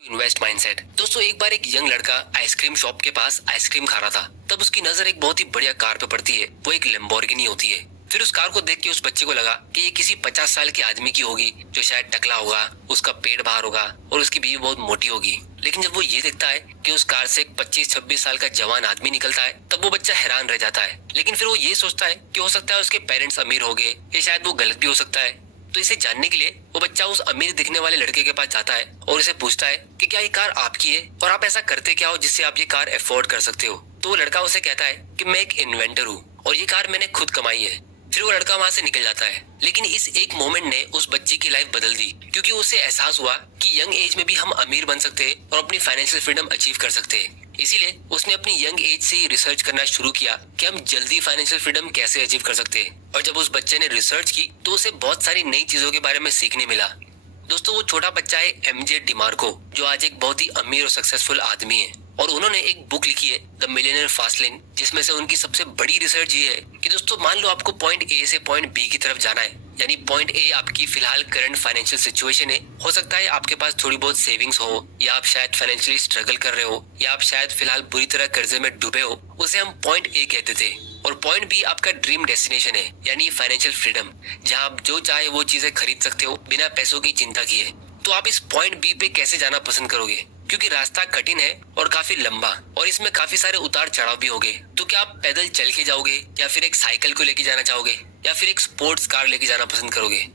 Invest mindset. दोस्तों एक बार एक यंग लड़का आइसक्रीम शॉप के पास आइसक्रीम खा रहा था। तब उसकी नजर एक बहुत ही बढ़िया कार पे पड़ती है। वो एक लैम्बोर्गिनी होती है। फिर उस कार को देख के उस बच्चे को लगा कि ये किसी 50 साल के आदमी की होगी, जो शायद टकला होगा, उसका पेट बाहर होगा और उसकी बीवी बहुत मोटी होगी। लेकिन जब वो ये देखता है कि उस कार से एक 25-26 साल का जवान आदमी निकलता है, तब वो बच्चा हैरान रह जाता है। लेकिन फिर वो ये सोचता है कि हो सकता है उसके पेरेंट्स अमीर हो गए, या शायद वो गलत भी हो सकता है। तो इसे जानने के लिए वो बच्चा उस अमीर दिखने वाले लड़के के पास जाता है और उसे पूछता है कि क्या ये कार आपकी है और आप ऐसा करते क्या हो जिससे आप ये कार अफोर्ड कर सकते हो। तो वो लड़का उसे कहता है कि मैं एक इन्वेंटर हूँ और ये कार मैंने खुद कमाई है। फिर वो लड़का वहाँ से निकल जाता है। लेकिन इस एक मोमेंट ने उस बच्चे की लाइफ बदल दी, क्योंकि उसे एहसास हुआ कि यंग एज में भी हम अमीर बन सकते हैं और अपनी फाइनेंशियल फ्रीडम अचीव कर सकते हैं। इसीलिए उसने अपनी यंग एज से ही रिसर्च करना शुरू किया कि हम जल्दी फाइनेंशियल फ्रीडम कैसे अचीव कर सकते हैं। और जब उस बच्चे ने रिसर्च की तो उसे बहुत सारी नई चीजों के बारे में सीखने मिला। दोस्तों वो छोटा बच्चा है एमजे डिमार्को, जो आज एक बहुत ही अमीर और सक्सेसफुल आदमी है। और उन्होंने एक बुक लिखी है द मिलियनेयर फास्ट लेन, जिसमें से उनकी सबसे बड़ी रिसर्च ये है कि दोस्तों मान लो आपको पॉइंट ए से पॉइंट बी की तरफ जाना है। यानी पॉइंट ए आपकी फिलहाल करंट फाइनेंशियल सिचुएशन है। हो सकता है आपके पास थोड़ी बहुत सेविंग्स हो, या आप शायद फाइनेंशियली स्ट्रगल कर रहे हो, या आप शायद फिलहाल बुरी तरह कर्जे में डूबे हो। उसे हम पॉइंट ए कहते थे। और पॉइंट बी आपका ड्रीम डेस्टिनेशन है, यानी फाइनेंशियल फ्रीडम, जहाँ आप जो चाहे वो चीजें खरीद सकते हो बिना पैसों की चिंता किए। तो आप इस पॉइंट बी पे कैसे जाना पसंद करोगे? क्योंकि रास्ता कठिन है और काफी लंबा, और इसमें काफी सारे उतार चढ़ाव भी होंगे। तो क्या आप पैदल चल के जाओगे, या फिर एक साइकिल को लेके जाना चाहोगे, या फिर एक स्पोर्ट्स कार लेके जाना पसंद करोगे?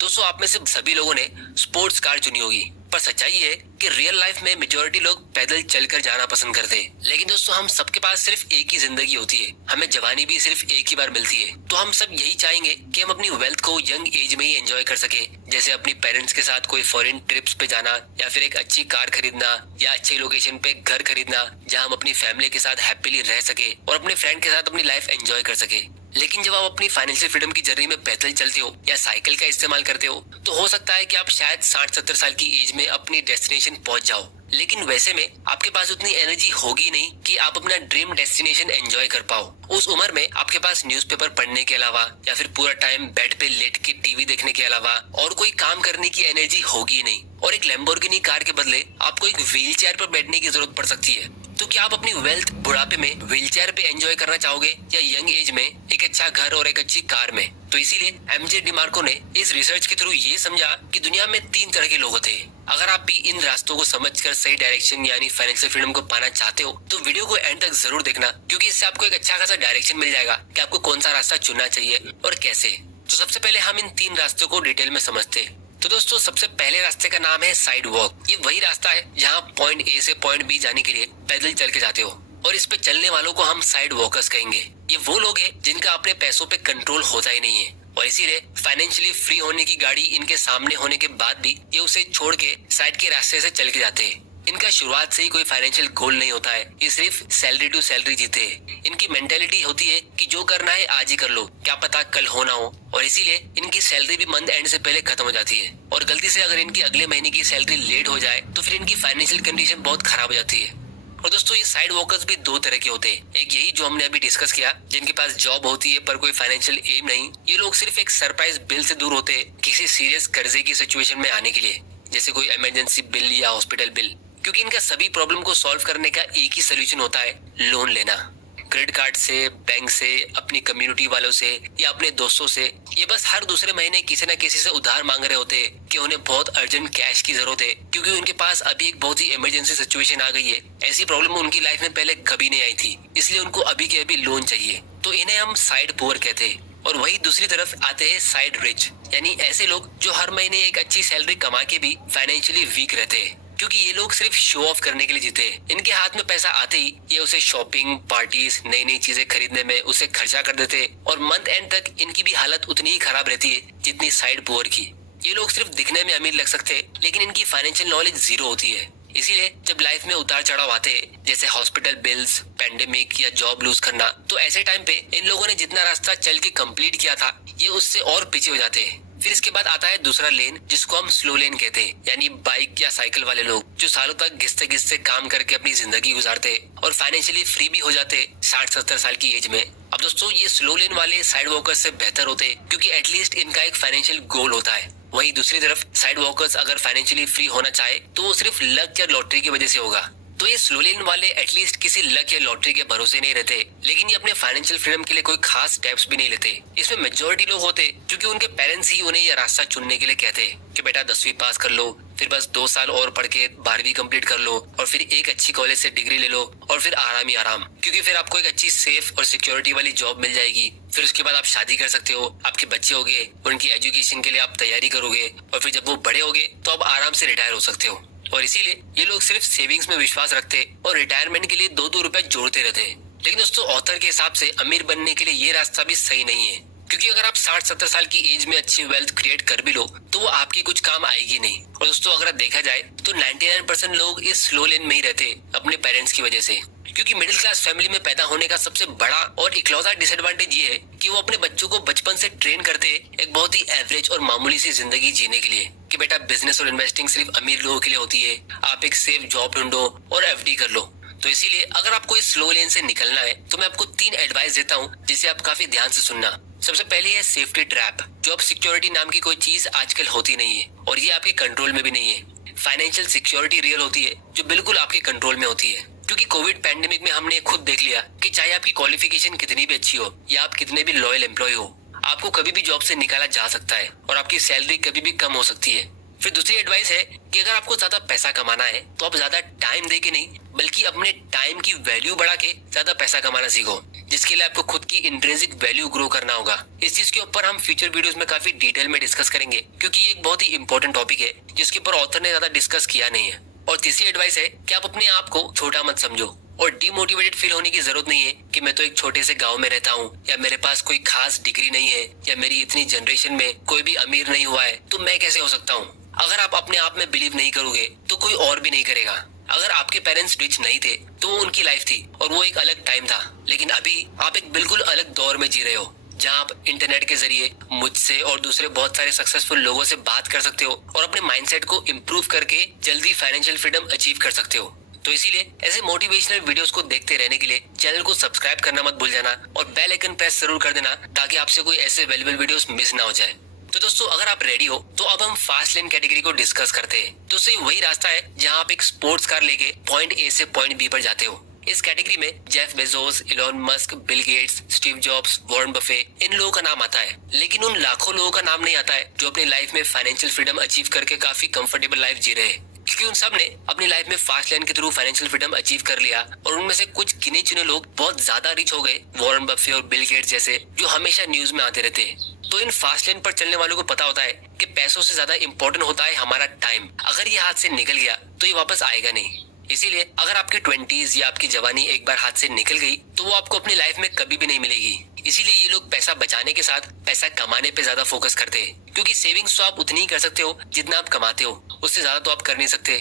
दोस्तों आप में से सभी लोगों ने स्पोर्ट्स कार चुनी होगी, पर सच्चाई है कि रियल लाइफ में मेजोरिटी लोग पैदल चलकर जाना पसंद करते हैं। लेकिन दोस्तों हम सबके पास सिर्फ एक ही जिंदगी होती है, हमें जवानी भी सिर्फ एक ही बार मिलती है। तो हम सब यही चाहेंगे कि हम अपनी वेल्थ को यंग एज में ही एंजॉय कर सके, जैसे अपनी पेरेंट्स के साथ कोई फॉरेन ट्रिप्स पे जाना, या फिर एक अच्छी कार खरीदना, या अच्छे लोकेशन पे घर खरीदना जहाँ हम अपनी फैमिली के साथ हैप्पीली रह सके और अपने फ्रेंड के साथ अपनी लाइफ एंजॉय कर सके। लेकिन जब आप अपनी फाइनेंशियल फ्रीडम की जर्नी में पैदल चलते हो या साइकिल का इस्तेमाल करते हो, तो हो सकता है कि आप शायद 60-70 साल की एज में अपनी डेस्टिनेशन पहुंच जाओ। लेकिन वैसे में आपके पास उतनी एनर्जी होगी नहीं कि आप अपना ड्रीम डेस्टिनेशन एंजॉय कर पाओ। उस उम्र में आपके पास न्यूज़पेपर पढ़ने के अलावा, या फिर पूरा टाइम बेड पे लेट के टीवी देखने के अलावा और कोई काम करने की एनर्जी होगी नहीं। और एक लैम्बोर्गिनी कार के बदले आपको एक व्हील चेयर पर बैठने की जरूरत पड़ सकती है। तो क्या आप अपनी वेल्थ बुढ़ापे में व्हील चेयर पे एंजॉय करना चाहोगे, या यंग एज में एक अच्छा घर और एक अच्छी कार में? तो इसीलिए एमजे डिमार्को ने इस रिसर्च के थ्रू ये समझा कि दुनिया में 3 तरह के लोग होते हैं। अगर आप भी इन रास्तों को समझकर सही डायरेक्शन यानी फाइनेंशियल फ्रीडम को पाना चाहते हो, तो वीडियो को एंड तक जरूर देखना, क्योंकि इससे आपको एक अच्छा खासा डायरेक्शन मिल जाएगा कि आपको कौन सा रास्ता चुनना चाहिए और कैसे। तो सबसे पहले हम इन 3 रास्तों को डिटेल में समझते हैं। तो दोस्तों सबसे पहले रास्ते का नाम है साइड वॉक। ये वही रास्ता है जहाँ पॉइंट ए से पॉइंट बी जाने के लिए पैदल चल के जाते हो, और इस पे चलने वालों को हम साइड वॉकर्स कहेंगे। ये वो लोग हैं जिनका अपने पैसों पे कंट्रोल होता ही नहीं है, और इसीलिए फाइनेंशियली फ्री होने की गाड़ी इनके सामने होने के बाद भी ये उसे छोड़ के साइड के रास्ते से चल के जाते हैं। इनका शुरुआत से ही कोई फाइनेंशियल गोल नहीं होता है, ये सिर्फ सैलरी टू सैलरी जीते हैं। इनकी मेंटेलिटी होती है कि जो करना है आज ही कर लो, क्या पता कल हो ना हो। और इसीलिए इनकी सैलरी भी मंथ एंड से पहले खत्म हो जाती है, और गलती से अगर इनकी अगले महीने की सैलरी लेट हो जाए तो फिर इनकी फाइनेंशियल कंडीशन बहुत खराब हो जाती है। और दोस्तों ये साइड वॉकर्स भी 2 तरह के होते हैं। एक यही जो हमने अभी डिस्कस किया, जिनके पास जॉब होती है पर कोई फाइनेंशियल एम नहीं। ये लोग सिर्फ एक सरप्राइज बिल से दूर होते हैं किसी सीरियस कर्जे की सिचुएशन में आने के लिए, जैसे कोई इमरजेंसी बिल या हॉस्पिटल बिल। क्योंकि इनका सभी प्रॉब्लम को सॉल्व करने का एक ही सोल्यूशन होता है, लोन लेना। क्रेडिट कार्ड से, बैंक से, अपनी कम्युनिटी वालों से, या अपने दोस्तों से। ये बस हर दूसरे महीने किसी न किसी से उधार मांग रहे होते हैं कि उन्हें बहुत अर्जेंट कैश की जरूरत है, क्योंकि उनके पास अभी एक बहुत ही इमरजेंसी सिचुएशन आ गई है। ऐसी प्रॉब्लम उनकी लाइफ में पहले कभी नहीं आई थी, इसलिए उनको अभी के अभी लोन चाहिए। तो इन्हें हम साइड पुअर कहते हैं। और वही दूसरी तरफ आते हैं साइड रिच, यानी ऐसे लोग जो हर महीने एक अच्छी सैलरी कमा के भी फाइनेंशियली वीक रहते हैं, क्योंकि ये लोग सिर्फ शो ऑफ करने के लिए जीते हैं। इनके हाथ में पैसा आते ही ये उसे शॉपिंग, पार्टीज, नई नई चीजें खरीदने में उसे खर्चा कर देते हैं, और मंथ एंड तक इनकी भी हालत उतनी ही खराब रहती है जितनी साइड पुअर की। ये लोग सिर्फ दिखने में अमीर लग सकते हैं, लेकिन इनकी फाइनेंशियल नॉलेज जीरो होती है। इसीलिए जब लाइफ में उतार चढ़ाव आते हैं, जैसे हॉस्पिटल बिल्स, पैंडेमिक या जॉब लूज करना, तो ऐसे टाइम पे इन लोगों ने जितना रास्ता चल के कंप्लीट किया था, ये उससे और पीछे हो जाते हैं। फिर इसके बाद आता है दूसरा लेन, जिसको हम स्लो लेन कहते हैं, यानी बाइक या साइकिल वाले लोग जो सालों तक घिसते घिसते काम करके अपनी जिंदगी गुजारते और फाइनेंशियली फ्री भी हो जाते 60-70 साल की एज में। अब दोस्तों ये स्लो लेन वाले साइड वॉकर्स से बेहतर होते, क्योंकि एटलीस्ट इनका एक फाइनेंशियल गोल होता है। वहीं दूसरी तरफ साइड वॉकर्स अगर फाइनेंशियली फ्री होना चाहे तो वो सिर्फ लक या लॉटरी की वजह से होगा। तो ये स्लो लेन वाले एटलीस्ट किसी लक या लॉटरी के भरोसे नहीं रहते, लेकिन ये अपने फाइनेंशियल फ्रीडम के लिए कोई खास स्टेप्स भी नहीं लेते। इसमें मेजोरिटी लोग होते क्योंकि उनके पेरेंट्स ही उन्हें यह रास्ता चुनने के लिए कहते कि बेटा 10वीं पास कर लो, फिर बस 2 साल और पढ़ के 12वीं कंप्लीट कर लो और फिर एक अच्छी कॉलेज से डिग्री ले लो और फिर आराम ही आराम, क्योंकि फिर आपको एक अच्छी सेफ और सिक्योरिटी वाली जॉब मिल जाएगी। फिर उसके बाद आप शादी कर सकते हो, आपके बच्चे होंगे, उनकी एजुकेशन के लिए आप तैयारी करोगे और फिर जब वो बड़े होंगे तो आप आराम से रिटायर हो सकते हो। और इसीलिए ये लोग सिर्फ सेविंग्स में विश्वास रखते और रिटायरमेंट के लिए 2-2 रुपए जोड़ते रहते। लेकिन दोस्तों ऑथर के हिसाब से अमीर बनने के लिए ये रास्ता भी सही नहीं है, क्योंकि अगर आप 60-70 साल की एज में अच्छी वेल्थ क्रिएट कर भी लो तो वो आपकी कुछ काम आएगी नहीं। और दोस्तों अगर देखा जाए तो 99% लोग इस स्लो लेन में ही रहते अपने पेरेंट्स की वजह से, क्योंकि मिडिल क्लास फैमिली में पैदा होने का सबसे बड़ा और इकलौता डिसएडवांटेज ये है कि वो अपने बच्चों को बचपन से ट्रेन करते एक बहुत ही एवरेज और मामूली सी जिंदगी जीने के लिए कि बेटा बिजनेस और इन्वेस्टिंग सिर्फ अमीर लोगों के लिए होती है, आप एक सेफ जॉब ढूंढो और एफडी कर लो। तो इसीलिए अगर आपको इस स्लो लेन से निकलना है तो मैं आपको 3 एडवाइस देता हूँ जिसे आप काफी ध्यान से सुनना। सबसे पहली है सेफ्टी ट्रैप। जॉब सिक्योरिटी नाम की कोई चीज आजकल होती नहीं है और ये आपके कंट्रोल में भी नहीं है। फाइनेंशियल सिक्योरिटी रियल होती है जो बिल्कुल आपके कंट्रोल में होती है, क्योंकि कोविड पैंडेमिक में हमने खुद देख लिया कि चाहे आपकी क्वालिफिकेशन कितनी भी अच्छी हो या आप कितने भी लॉयल एम्प्लॉय हो, आपको कभी भी जॉब से निकाला जा सकता है और आपकी सैलरी कभी भी कम हो सकती है। फिर दूसरी एडवाइस है कि अगर आपको ज्यादा पैसा कमाना है तो आप ज्यादा टाइम दे के नहीं बल्कि अपने टाइम की वैल्यू बढ़ा के ज्यादा पैसा कमाना सीखो, जिसके लिए आपको खुद की इंट्रिंसिक वैल्यू ग्रो करना होगा। इस चीज के ऊपर हम फ्यूचर वीडियोस में काफी डिटेल में डिस्कस करेंगे, क्योंकि ये एक बहुत ही इंपॉर्टेंट टॉपिक है जिसके ऊपर ऑथर ने ज्यादा डिस्कस किया नहीं है। और तीसरी एडवाइस है कि आप अपने आप को छोटा मत समझो और डिमोटिवेटेड फील होने की जरूरत नहीं है कि मैं तो एक छोटे से गांव में रहता हूँ या मेरे पास कोई खास डिग्री नहीं है या मेरी इतनी जनरेशन में कोई भी अमीर नहीं हुआ है तो मैं कैसे हो सकता हूँ। अगर आप अपने आप में बिलीव नहीं करोगे तो कोई और भी नहीं करेगा। अगर आपके पेरेंट्स रिच नहीं थे तो वो उनकी लाइफ थी और वो एक अलग टाइम था, लेकिन अभी आप एक बिल्कुल अलग दौर में जी रहे हो जहाँ आप इंटरनेट के जरिए मुझसे और दूसरे बहुत सारे सक्सेसफुल लोगों से बात कर सकते हो और अपने माइंडसेट को इम्प्रूव करके जल्दी फाइनेंशियल फ्रीडम अचीव कर सकते हो। तो इसीलिए ऐसे मोटिवेशनल वीडियोस को देखते रहने के लिए चैनल को सब्सक्राइब करना मत भूल जाना और बेल आइकन प्रेस जरूर कर देना ताकि आपसे कोई ऐसे वैल्यूएबल वीडियोस मिस ना हो जाए। तो दोस्तों अगर आप रेडी हो तो अब हम फास्ट लेन कैटेगरी को डिस्कस करते हैं। दोस्तों ये वही रास्ता है जहां आप एक स्पोर्ट्स कार लेके पॉइंट ए से पॉइंट बी पर जाते हो। इस कैटेगरी में Jeff Bezos, Elon Musk, Bill Gates, Steve Jobs, Warren Buffett, इन लोगों का नाम आता है, लेकिन उन लाखों लोगों का नाम नहीं आता है जो अपनी लाइफ में फाइनेंशियल फ्रीडम अचीव करके काफी कंफर्टेबल लाइफ जी रहे हैं, क्योंकि उन सब ने अपनी लाइफ में फास्ट लेन के थ्रू फाइनेंशियल फ्रीडम अचीव कर लिया और उनमें से कुछ गिने चुने लोग बहुत ज्यादा रिच हो गए, वॉरेन बफे और बिल गेट्स जैसे, जो हमेशा न्यूज में आते रहते हैं। तो इन फास्ट लेन पर चलने वालों को पता होता है कि पैसों से ज्यादा इंपॉर्टेंट होता है हमारा टाइम। अगर ये हाथ से निकल गया तो ये वापस आएगा नहीं। इसीलिए अगर आपकी 20s या आपकी जवानी एक बार हाथ से निकल गई तो वो आपको अपनी लाइफ में कभी भी नहीं मिलेगी। इसीलिए ये लोग पैसा बचाने के साथ पैसा कमाने पे ज्यादा फोकस करते हैं, क्योंकि सेविंग्स तो आप उतनी ही कर सकते हो जितना आप कमाते हो, उससे ज्यादा तो आप कर नहीं सकते।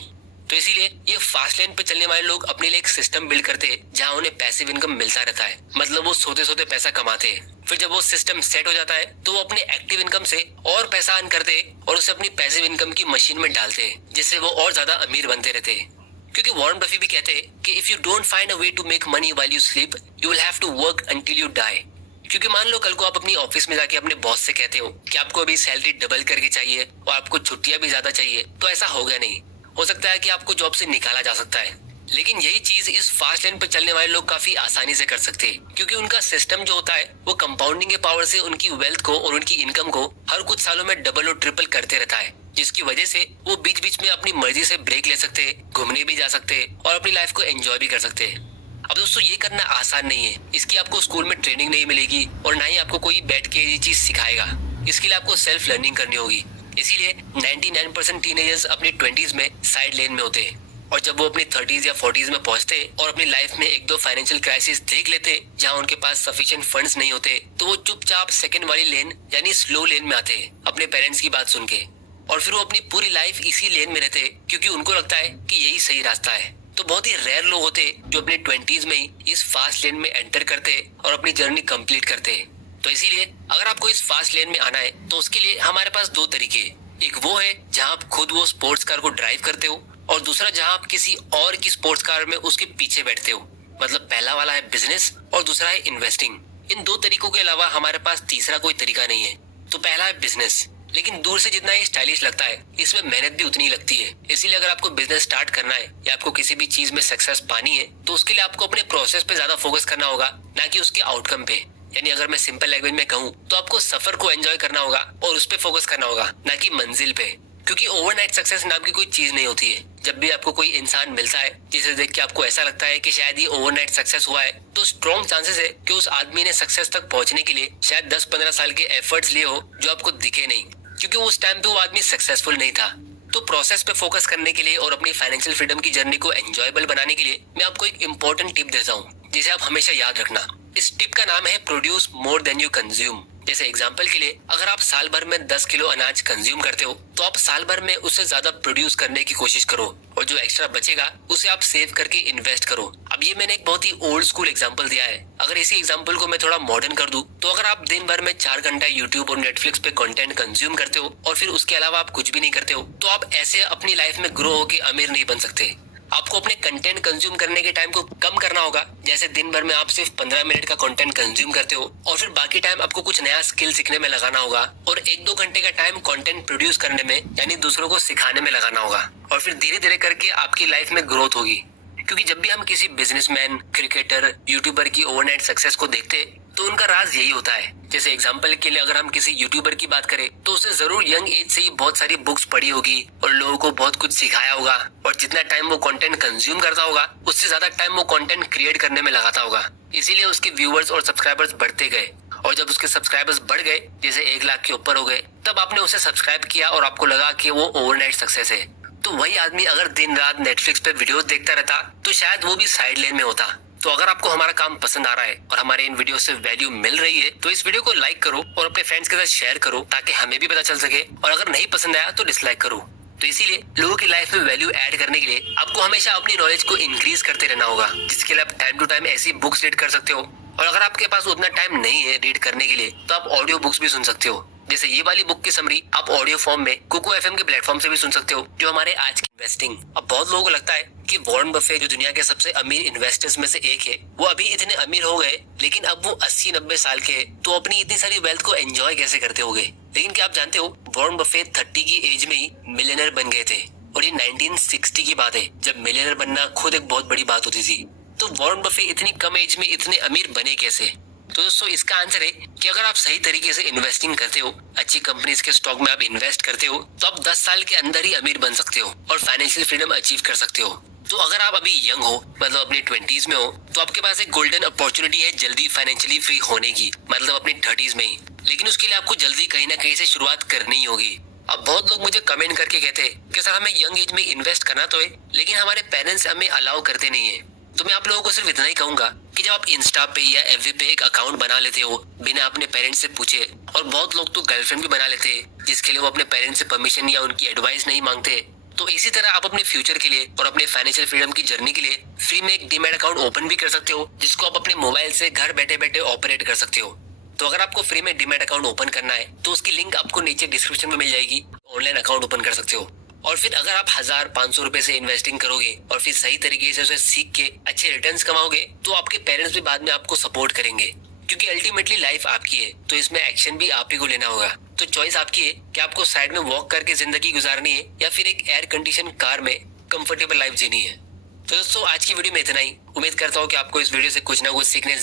तो इसीलिए ये फास्ट लेन पे चलने वाले लोग अपने लिए एक सिस्टम बिल्ड करते हैं जहाँ उन्हें पैसिव इनकम मिलता रहता है, मतलब वो सोते सोते पैसा कमाते हैं। फिर जब वो सिस्टम सेट हो जाता है तो वो अपने एक्टिव इनकम से और पैसा अर्न करते हैं और उसे अपनी पैसिव इनकम की मशीन में डालते हैं, जिससे वो और ज्यादा अमीर बनते रहते हैं। क्योंकि वॉरेन बफे भी कहते हैं कि if you don't find a way to make money while you sleep you will have to work until you die. क्योंकि मान लो कल को आप अपनी ऑफिस में जाके अपने बॉस से कहते हो कि आपको अभी सैलरी डबल करके चाहिए और आपको छुट्टियां भी ज्यादा चाहिए, तो ऐसा होगा नहीं। हो सकता है कि आपको जॉब से निकाला जा सकता है, लेकिन यही चीज इस फास्ट लेन पर चलने वाले लोग काफी आसानी से कर सकते हैं, क्योंकि उनका सिस्टम जो होता है वो कंपाउंडिंग के पावर से उनकी वेल्थ को और उनकी इनकम को हर कुछ सालों में डबल और ट्रिपल करते रहता है, जिसकी वजह से वो बीच बीच में अपनी मर्जी से ब्रेक ले सकते हैं, घूमने भी जा सकते हैं और अपनी लाइफ को एंजॉय भी कर सकते हैं। अब दोस्तों ये करना आसान नहीं है, इसकी आपको स्कूल में ट्रेनिंग नहीं मिलेगी और ना ही आपको कोई बैठ के ये चीज सिखाएगा। इसके लिए आपको सेल्फ लर्निंग करनी होगी। इसीलिए 99% टीनेजर्स अपनी 20s में साइड लेन में होते हैं और जब वो अपनी 30s या 40s में पहुंचते और अपनी लाइफ में एक दो फाइनेंशियल क्राइसिस देख लेते जहां उनके पास सफिशिएंट फंड्स नहीं होते, तो वो चुपचाप सेकंड वाली लेन यानी स्लो लेन में आते अपने पेरेंट्स की बात सुन के, और फिर वो अपनी पूरी लाइफ इसी लेन में रहते क्योंकि उनको लगता है कि यही सही रास्ता है। तो बहुत ही रेयर लोग होते जो अपने 20s में ही इस फास्ट लेन में एंटर करते और अपनी जर्नी कंप्लीट करते। तो इसीलिए अगर आपको इस फास्ट लेन में आना है तो उसके लिए हमारे पास 2 तरीके हैं। एक वो है जहां आप खुद वो स्पोर्ट्स कार को ड्राइव करते हो और दूसरा जहां आप किसी और की स्पोर्ट्स कार में उसके पीछे बैठते हो। मतलब पहला वाला है बिजनेस और दूसरा है इन्वेस्टिंग। इन 2 तरीकों के अलावा हमारे पास तीसरा कोई तरीका नहीं है। तो पहला है बिजनेस। लेकिन दूर से जितना ये स्टाइलिश लगता है, इसमें मेहनत भी उतनी लगती है। इसीलिए अगर आपको बिजनेस स्टार्ट करना है या आपको किसी भी चीज में सक्सेस पानी है, तो उसके लिए आपको अपने प्रोसेस पे ज्यादा फोकस करना होगा, ना कि उसके आउटकम पे। यानी अगर मैं सिंपल लैंग्वेज में कहूँ तो आपको सफर को एंजॉय करना होगा और उस पे फोकस करना होगा, ना कि मंजिल पे। क्योंकि ओवरनाइट सक्सेस नाम की कोई चीज नहीं होती है। जब भी आपको कोई इंसान मिलता है जिसे देख के आपको ऐसा लगता है कि शायद ये ओवरनाइट सक्सेस हुआ है, तो स्ट्रॉन्ग चांसेस है कि उस आदमी ने सक्सेस तक पहुंचने के लिए शायद 10-15 साल के एफर्ट्स लिए हो जो आपको दिखे नहीं, क्योंकि उस टाइम पे वो आदमी सक्सेसफुल नहीं था। तो प्रोसेस पे फोकस करने के लिए और अपनी फाइनेंशियल फ्रीडम की जर्नी को एंजॉयबल बनाने के लिए मैं आपको एक इंपॉर्टेंट टिप देता हूँ, जिसे आप हमेशा याद रखना। इस टिप का नाम है produce more than you consume. जैसे एग्जाम्पल के लिए, अगर आप साल भर में 10 किलो अनाज कंज्यूम करते हो, तो आप साल भर में उससे ज्यादा प्रोड्यूस करने की कोशिश करो और जो एक्स्ट्रा बचेगा उसे आप सेव करके इन्वेस्ट करो। अब ये मैंने एक बहुत ही ओल्ड स्कूल एग्जाम्पल दिया है। अगर इसी एग्जाम्पल को मैं थोड़ा मॉडर्न कर दूं, तो अगर आप दिन भर में 4 घंटा यूट्यूब और नेटफ्लिक्स पे कंटेंट कंज्यूम करते हो और फिर उसके अलावा आप कुछ भी नहीं करते हो, तो आप ऐसे अपनी लाइफ में ग्रो होके अमीर नहीं बन सकते। आपको अपने कंटेंट कंज्यूम करने के टाइम को कम करना होगा। जैसे दिन भर में आप सिर्फ 15 मिनट का कंटेंट कंज्यूम करते हो और फिर बाकी टाइम आपको कुछ नया स्किल सीखने में लगाना होगा, और 1-2 घंटे का टाइम कंटेंट प्रोड्यूस करने में यानी दूसरों को सिखाने में लगाना होगा। और फिर धीरे धीरे करके आपकी लाइफ में ग्रोथ होगी। क्योंकि जब भी हम किसी बिजनेसमैन, क्रिकेटर, यूट्यूबर की ओवरनाइट सक्सेस को देखते तो उनका राज यही होता है। जैसे एग्जांपल के लिए अगर हम किसी यूट्यूबर की बात करें, तो उसे जरूर यंग एज से ही बहुत सारी बुक्स पढ़ी होगी और लोगों को बहुत कुछ सिखाया होगा, और जितना टाइम वो कंटेंट कंज्यूम करता होगा उससे ज्यादा टाइम वो कंटेंट क्रिएट करने में लगाता होगा। इसीलिए उसके व्यूअर्स और सब्सक्राइबर्स बढ़ते गए, और जब उसके सब्सक्राइबर्स बढ़ गए, जैसे 1 लाख के ऊपर हो गए, तब आपने उसे सब्सक्राइब किया और आपको लगा कि वो ओवरनाइट सक्सेस है। तो वही आदमी अगर दिन रात नेटफ्लिक्स पे वीडियोस देखता रहता, तो शायद वो भी साइड लेन में होता। तो अगर आपको हमारा काम पसंद आ रहा है और हमारे इन वीडियो से वैल्यू मिल रही है, तो इस वीडियो को लाइक करो और अपने फ्रेंड्स के साथ शेयर करो, ताकि हमें भी पता चल सके। और अगर नहीं पसंद आया तो डिसलाइक करो। तो इसीलिए लोगों की लाइफ में वैल्यू ऐड करने के लिए आपको हमेशा अपनी नॉलेज को इंक्रीज करते रहना होगा, जिसके लिए आप टाइम टू टाइम ऐसी बुक्स रीड कर सकते हो। और अगर आपके पास उतना टाइम नहीं है रीड करने के लिए, तो आप ऑडियो बुक्स भी सुन सकते हो। जैसे ये वाली बुक की समरी आप ऑडियो फॉर्म में कुकू एफएम के प्लेटफॉर्म से भी सुन सकते हो, जो हमारे आज की इन्वेस्टिंग। अब बहुत लोगों को लगता है कि वॉरेन बफे जो दुनिया के सबसे अमीर इन्वेस्टर्स में से एक है, वो अभी इतने अमीर हो गए, लेकिन अब वो 80-90 साल के हैं, तो अपनी इतनी सारी वेल्थ को एंजॉय कैसे करते होंगे। लेकिन क्या आप जानते हो, वॉरेन बफे 30 की एज में ही मिलियनर बन गए थे। और ये 1960 की बात है, जब मिलियनर बनना खुद एक बहुत बड़ी बात होती थी। तो वॉरेन बफे इतनी कम एज में इतने अमीर बने कैसे? तो दोस्तों, इसका आंसर है कि अगर आप सही तरीके से इन्वेस्टिंग करते हो, अच्छी कंपनीज के स्टॉक में आप इन्वेस्ट करते हो, तो आप 10 साल के अंदर ही अमीर बन सकते हो और फाइनेंशियल फ्रीडम अचीव कर सकते हो। तो अगर आप अभी यंग हो, मतलब अपनी 20s में हो, तो आपके पास एक गोल्डन अपॉर्चुनिटी है जल्दी फाइनेंशियली फ्री होने की, मतलब अपनी 30s में ही। लेकिन उसके लिए आपको जल्दी कहीं ना कहीं से शुरुआत करनी ही होगी। अब बहुत लोग मुझे कमेंट करके कहते हैं कि सर हमें यंग एज में इन्वेस्ट करना तो है, लेकिन हमारे पेरेंट्स हमें अलाउ करते नहीं है। तो मैं आप लोगों को सिर्फ इतना ही कहूंगा कि जब आप इंस्टा पे या एफबी पे एक अकाउंट बना लेते हो बिना अपने पेरेंट्स से पूछे, और बहुत लोग तो गर्लफ्रेंड भी बना लेते हैं जिसके लिए वो अपने पेरेंट्स से परमिशन या उनकी एडवाइस नहीं मांगते, तो इसी तरह आप अपने फ्यूचर के लिए और अपने फाइनेंशियल फ्रीडम की जर्नी के लिए फ्री में एक डीमैट अकाउंट ओपन भी कर सकते हो, जिसको आप अपने मोबाइल से घर बैठे बैठे ऑपरेट कर सकते हो। तो अगर आपको फ्री में डीमैट अकाउंट ओपन करना है, तो उसकी लिंक आपको नीचे डिस्क्रिप्शन में मिल जाएगी। ऑनलाइन अकाउंट ओपन कर सकते हो, और फिर अगर आप 1000-500 रुपए से इन्वेस्टिंग करोगे और फिर सही तरीके से उसे सीख के अच्छे रिटर्न्स कमाओगे, तो आपके पेरेंट्स भी बाद में आपको सपोर्ट करेंगे। क्योंकि अल्टीमेटली लाइफ आपकी है, तो इसमें एक्शन भी आप ही को लेना होगा। तो चॉइस आपकी है कि आपको साइड में वॉक करके जिंदगी गुजारनी है या फिर एक एयर कंडीशन कार में कंफर्टेबल लाइफ जीनी है। तो दोस्तों, आज की वीडियो में इतना ही। उम्मीद करता हूँ कि आपको इस वीडियो से कुछ ना कुछ सीखने